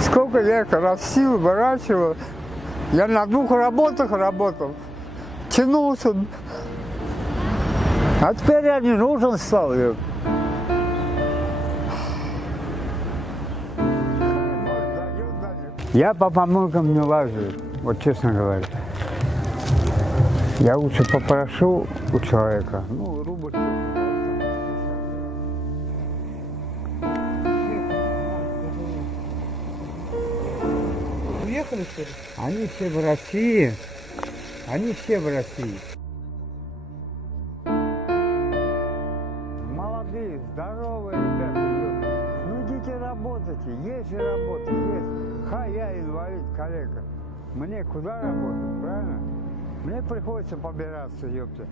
Сколько я их растил, выращивал. Я на 2 работах работал. Тянулся. А теперь я не нужен стал. Я по помойкам не лажу, вот честно говоря. Я лучше попрошу у человека. Ну, рубль. Уехали, что ли? Они все в России. Они все в России. Молодые, здоровые ребята. Ну идите работайте, есть же работа, есть. Я инвалид, коллега. Мне куда работать, правильно? Мне приходится побираться, ёпта.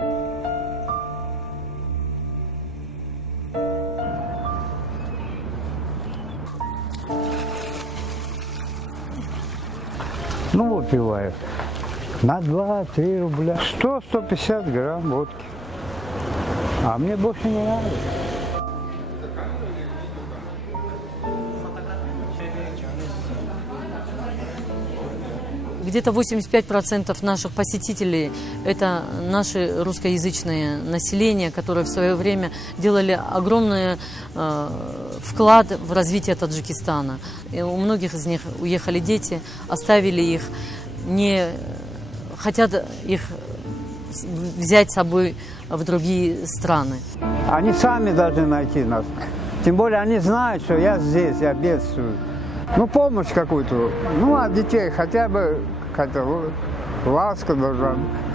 Ну, выпиваю. На 2-3 рубля. 100-150 грамм водки. А мне больше не надо. Где-то 85% наших посетителей – это наше русскоязычное население, которое в свое время делали огромный вклад в развитие Таджикистана. И у многих из них уехали дети, оставили их, не хотят их взять с собой в другие страны. Они сами должны найти нас. Тем более они знают, что я здесь, я бедствую. Ну, помощь какую-то. Ну, от детей хотя бы какая-то ласка должна быть.